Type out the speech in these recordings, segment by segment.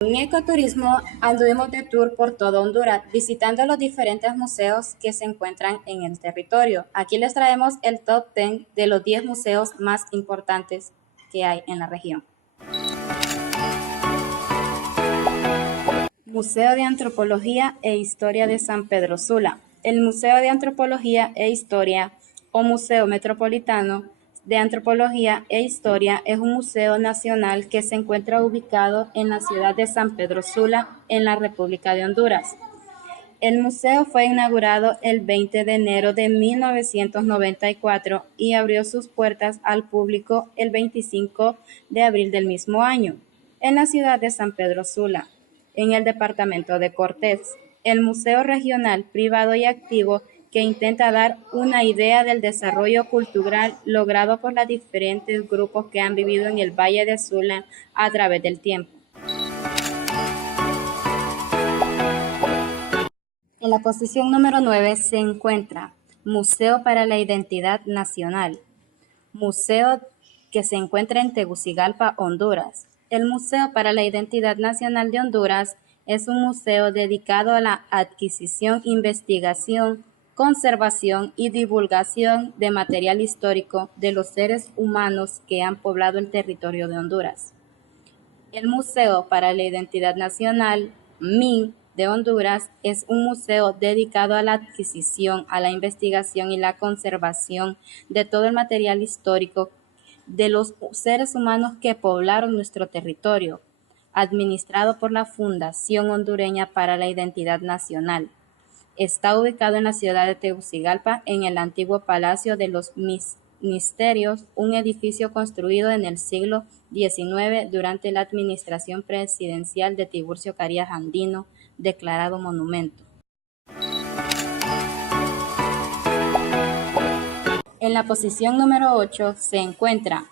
En ecoturismo anduvimos de tour por todo Honduras, visitando los diferentes museos que se encuentran en el territorio. Aquí les traemos el top 10 de los 10 museos más importantes que hay en la región. Museo de Antropología e Historia de San Pedro Sula. El Museo de Antropología e Historia o Museo Metropolitano de Antropología e Historia es un museo nacional que se encuentra ubicado en la ciudad de San Pedro Sula, en la República de Honduras. El museo fue inaugurado el 20 de enero de 1994 y abrió sus puertas al público el 25 de abril del mismo año, en la ciudad de San Pedro Sula, en el departamento de Cortés. El museo regional, privado y activo que intenta dar una idea del desarrollo cultural logrado por los diferentes grupos que han vivido en el Valle de Sula a través del tiempo. En la posición número 9 se encuentra Museo para la Identidad Nacional, museo que se encuentra en Tegucigalpa, Honduras. El Museo para la Identidad Nacional de Honduras es un museo dedicado a la adquisición, investigación, conservación y divulgación de material histórico de los seres humanos que han poblado el territorio de Honduras. El Museo para la Identidad Nacional, MIN, de Honduras, es un museo dedicado a la adquisición, a la investigación y la conservación de todo el material histórico de los seres humanos que poblaron nuestro territorio, administrado por la Fundación Hondureña para la Identidad Nacional. Está ubicado en la ciudad de Tegucigalpa, en el antiguo Palacio de los Ministerios, un edificio construido en el siglo XIX durante la administración presidencial de Tiburcio Carías Andino, declarado monumento. En la posición número 8 se encuentra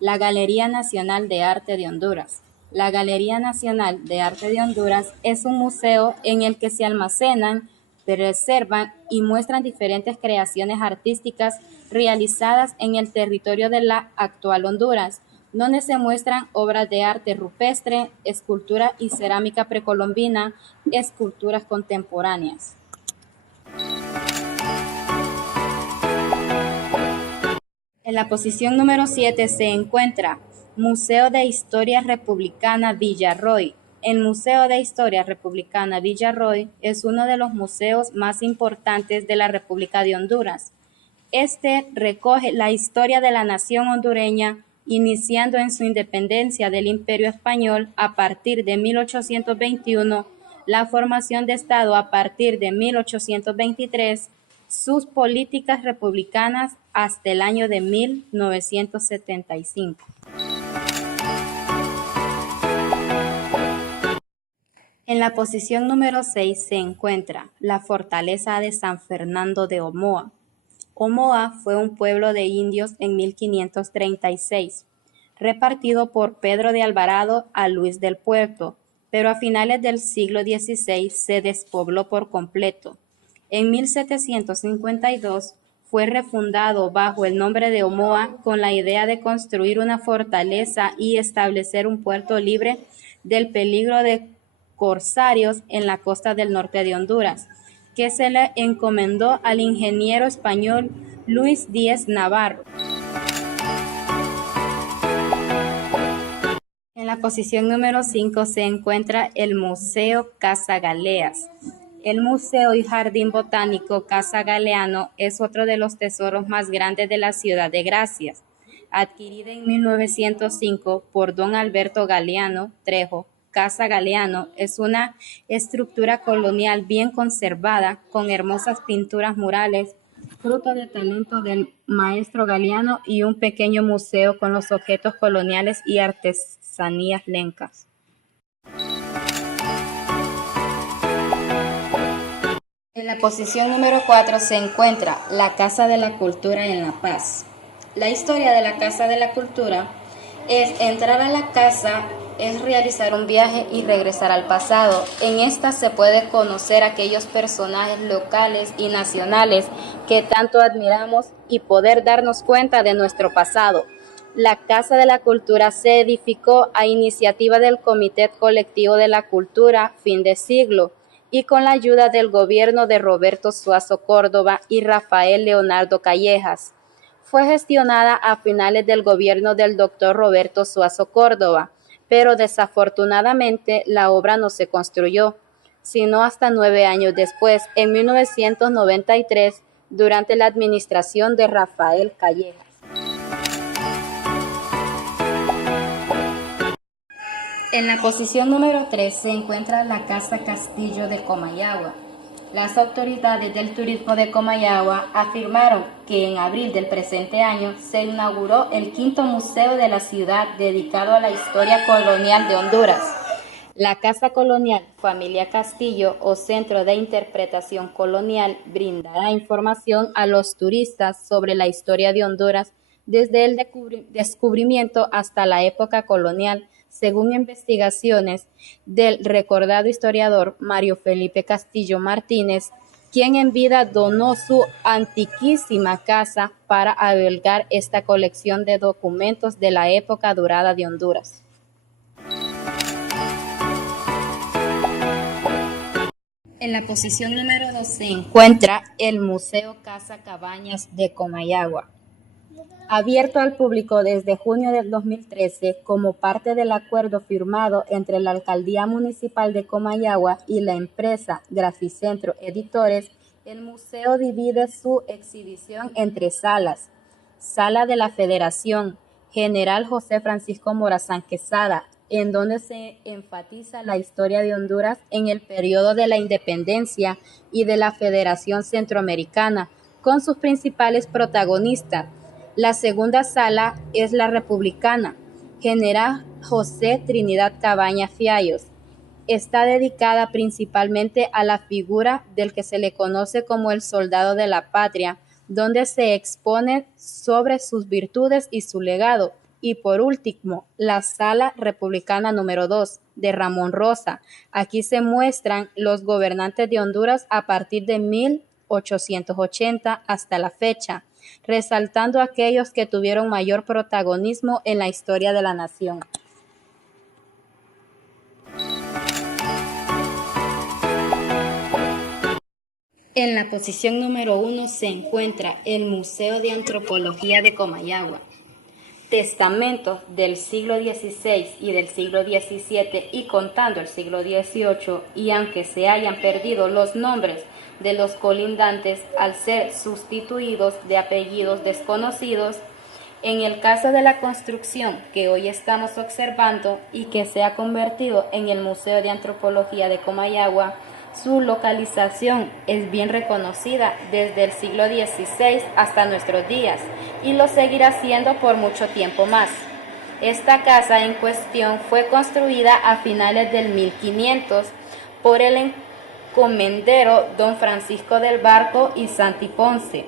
la Galería Nacional de Arte de Honduras. La Galería Nacional de Arte de Honduras es un museo en el que se almacenan, preservan y muestran diferentes creaciones artísticas realizadas en el territorio de la actual Honduras, donde se muestran obras de arte rupestre, escultura y cerámica precolombina, esculturas contemporáneas. En la posición número 7 se encuentra Museo de Historia Republicana Villarroy. El Museo de Historia Republicana Villarroy es uno de los museos más importantes de la República de Honduras. Este recoge la historia de la nación hondureña, iniciando en su independencia del Imperio Español a partir de 1821, la formación de Estado a partir de 1823, sus políticas republicanas hasta el año de 1975. En la posición número 6 se encuentra la fortaleza de San Fernando de Omoa. Omoa fue un pueblo de indios en 1536, repartido por Pedro de Alvarado a Luis del Puerto, pero a finales del siglo XVI se despobló por completo. En 1752 fue refundado bajo el nombre de Omoa con la idea de construir una fortaleza y establecer un puerto libre del peligro de corsarios en la costa del norte de Honduras, que se le encomendó al ingeniero español Luis Díez Navarro. En la posición número 5 se encuentra el Museo Casa Galeas. El Museo y Jardín Botánico Casa Galeano es otro de los tesoros más grandes de la ciudad de Gracias, adquirida en 1905 por don Alberto Galeano Trejo. Casa Galeano es una estructura colonial bien conservada, con hermosas pinturas murales, fruto del talento del maestro Galeano, y un pequeño museo con los objetos coloniales y artesanías lencas. En la posición número 4 se encuentra la Casa de la Cultura en La Paz. La historia de la Casa de la Cultura es entrar a la casa, es realizar un viaje y regresar al pasado. En esta se puede conocer aquellos personajes locales y nacionales que tanto admiramos y poder darnos cuenta de nuestro pasado. La Casa de la Cultura se edificó a iniciativa del Comité Colectivo de la Cultura Fin de Siglo y con la ayuda del gobierno de Roberto Suazo Córdoba y Rafael Leonardo Callejas. Fue gestionada a finales del gobierno del doctor Roberto Suazo Córdoba, pero desafortunadamente la obra no se construyó, sino hasta 9 años después, en 1993, durante la administración de Rafael Callejas. En la posición número 3 se encuentra la Casa Castillo de Comayagua. Las autoridades del turismo de Comayagua afirmaron que en abril del presente año se inauguró el quinto museo de la ciudad dedicado a la historia colonial de Honduras. La Casa Colonial Familia Castillo o Centro de Interpretación Colonial brindará información a los turistas sobre la historia de Honduras desde el descubrimiento hasta la época colonial, según investigaciones del recordado historiador Mario Felipe Castillo Martínez, quien en vida donó su antiquísima casa para albergar esta colección de documentos de la época dorada de Honduras. En la posición número 2 se encuentra el Museo Casa Cabañas de Comayagua. Abierto al público desde junio del 2013 como parte del acuerdo firmado entre la Alcaldía Municipal de Comayagua y la empresa Graficentro Editores, el museo divide su exhibición en 3 salas. Sala de la Federación, General José Francisco Morazán Quesada, en donde se enfatiza la historia de Honduras en el periodo de la independencia y de la Federación Centroamericana, con sus principales protagonistas. La segunda sala es la Republicana, General José Trinidad Cabañas Fiallos. Está dedicada principalmente a la figura del que se le conoce como el soldado de la patria, donde se expone sobre sus virtudes y su legado. Y por último, la Sala Republicana número 2 de Ramón Rosa. Aquí se muestran los gobernantes de Honduras a partir de 1880 hasta la fecha, resaltando aquellos que tuvieron mayor protagonismo en la historia de la nación. En la posición número 1 se encuentra el Museo de Antropología de Comayagua. Testamentos del siglo XVI y del siglo XVII y contando el siglo XVIII, y aunque se hayan perdido los nombres de los colindantes al ser sustituidos de apellidos desconocidos, en el caso de la construcción que hoy estamos observando y que se ha convertido en el Museo de Antropología de Comayagua, su localización es bien reconocida desde el siglo XVI hasta nuestros días y lo seguirá siendo por mucho tiempo más. Esta casa en cuestión fue construida a finales del 1500 por el encomendero don Francisco del Barco y Santi Ponce,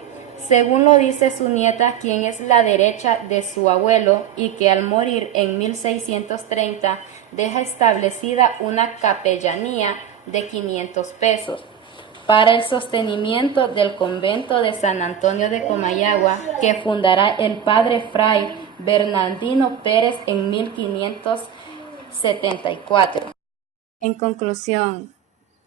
según lo dice su nieta, quien es la derecha de su abuelo y que al morir en 1630 deja establecida una capellanía de 500 pesos para el sostenimiento del convento de San Antonio de Comayagua, que fundará el padre Fray Bernardino Pérez en 1574. En conclusión,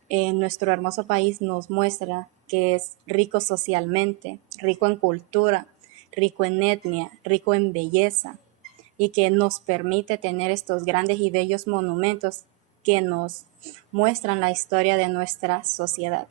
nuestro hermoso país nos muestra que es rico socialmente, rico en cultura, rico en etnia, rico en belleza, y que nos permite tener estos grandes y bellos monumentos que nos muestran la historia de nuestra sociedad.